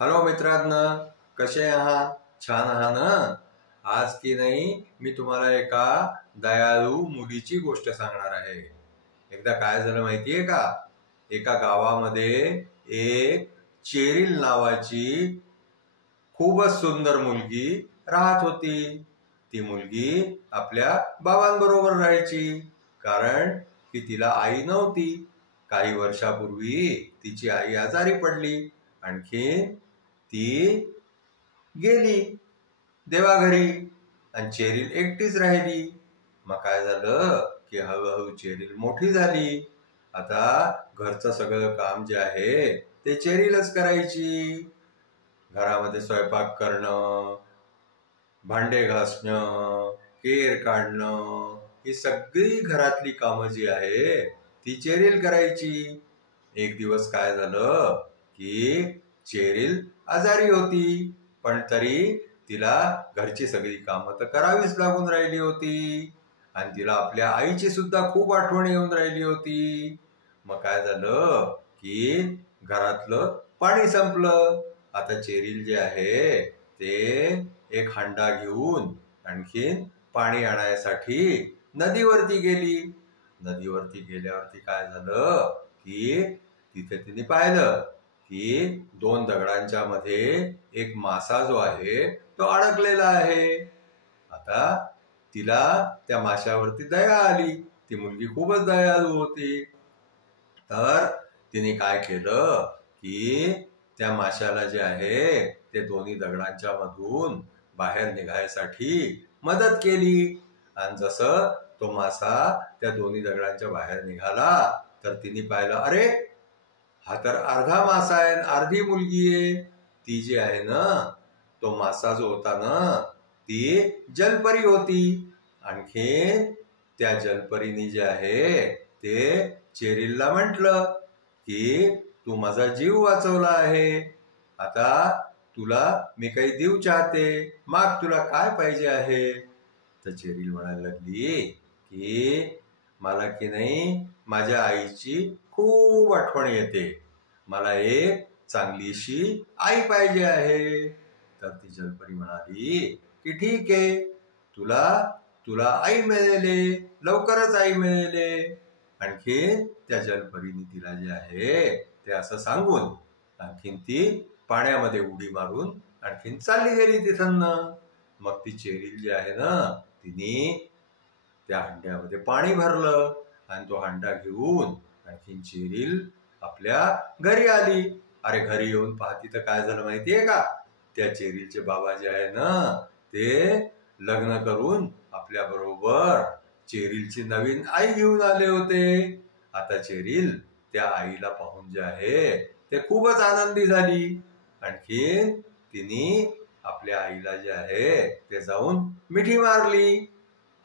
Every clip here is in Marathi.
हॅलो मित्रांनो, कसे आहात? छान आहात ना? आज की नाही मी तुम्हाला एका दयाळू मुलीची गोष्ट सांगणार आहे. एकदा काय झालं माहितीये का? एका गावामध्ये एक चेरिल नावाची खूपच सुंदर मुलगी राहत होती. ती मुलगी आपल्या बाबांबरोबर राहायची, कारण की तिला आई नव्हती. काही वर्षापूर्वी तिची आई आजारी पडली. आणखीन ती गेली देवाघरी आणि चेरिल एकटीच राहिली. मग काय झालं की हळूहळू चेरिल मोठी झाली. आता घरचं सगळं काम जे आहे ते चेरिलच करायची. घरामध्ये स्वयंपाक करणं, भांडे घासणं, केर काढणं, ही सगळी घरातली कामं जी आहे ती चेरिल करायची. एक दिवस काय झालं की चेरिल आजारी होती, पण तरी तिला घरची सगळी कामं तर करावीच लागून राहिली होती आणि तिला आपल्या आईची सुद्धा खूप आठवण येऊन राहिली होती. मग काय झालं की घरातलं पाणी संपलं. आता चेरिल जे आहे ते एक हांडा घेऊन आणखीन पाणी आणायसाठी नदीवरती गेली. नदीवरती गेल्यावरती काय झालं की तिथे तिने पाहिलं की दोन दगडांच्या मध्ये एक मासा जो आहे तो अडकलेला आहे. आता तिला त्या माशावरती दया आली. ती मुलगी खूपच दयाळू होती. तर तिने काय केलं की त्या माशाला जे आहे ते दोन्ही दगडांच्या मधून बाहेर निघायसाठी मदत केली. आणि जसं तो मासा त्या दोन्ही दगडांच्या बाहेर निघाला तर तिने पाहिलं, अरे हा तर अर्धा मासा आहे, अर्धी मुलगी आहे. ती जी आहे ना, तो मासा जो होता ना, ती जलपरी होती. आणखीन त्या जलपरीने जे आहे ते चेरिलला म्हटलं की तू माझा जीव वाचवला आहे. आता तुला मी काही देऊ चाहते, माग तुला काय पाहिजे आहे. तर चेरिल म्हणायला लागली की मला की नाही माझ्या आईची खूप आठवण येते. मला एक चांगलीशी आई पाहिजे आहे. तर ती जलपरी म्हणाली की ठीक आहे, तुला तुला आई मिळेल, लवकरच आई मिळेल. आणखीन त्या जलपरीने तिला जे आहे ते असं सांगून आणखीन ती पाण्यामध्ये उडी मारून आणखीन चालली गेली तिथं. मग ती चेरिल जी आहे ना, तिने त्या हंड्यामध्ये पाणी भरलं आणि तो हंडा घेऊन आणखीन चेरिल आपल्या घरी आली. अरे घरी येऊन पाहती तर काय झालं माहितीये का? त्या चेरिलचे बाबा जे आहे ना, ते लग्न करून आपल्या बरोबर चेरिलची नवीन आई घेऊन आले होते. आता चेरिल त्या आईला पाहून जे आहे ते खूपच आनंदी झाली. आणखीन तिने आपल्या आईला जे आहे ते जाऊन मिठी मारली.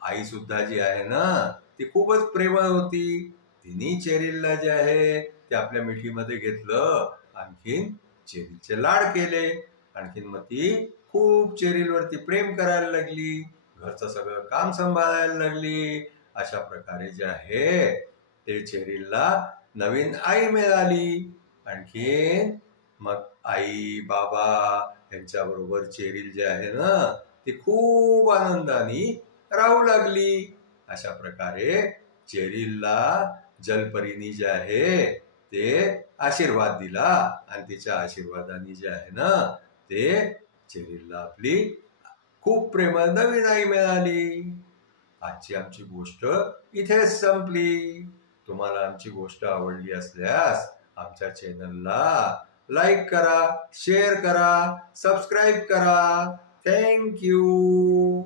आई सुद्धा जी आहे ना, ती खूपच प्रेमळ होती. तिने चेरिलला जे आहे ते आपल्या मिठीमध्ये घेतलं, आणखीन चेरिलचे लाड केले. आणखीन मग ती खूप चेरिलवरती प्रेम करायला लागली, घरचं सगळं काम सांभाळायला लागली. अशा प्रकारे जे आहे ते चेरिलला नवीन आई मिळाली. आणखीन मग आई बाबा यांच्याबरोबर चेरिल जे आहे ना, ती खूप आनंदाने राहू लागली. अशा प्रकारे चेरिलला जलपरीनी जे आहे ते आशीर्वाद दिला आणि तिच्या आशीर्वादाने जे आहे ना, ते चेरिलला आपली खूप प्रेमळ नवीन आई मिळाली. आजची आमची गोष्ट इथेच संपली. तुम्हाला आमची गोष्ट आवडली असल्यास आमच्या चॅनलला लाईक करा, शेअर करा, सबस्क्राईब करा. Thank you.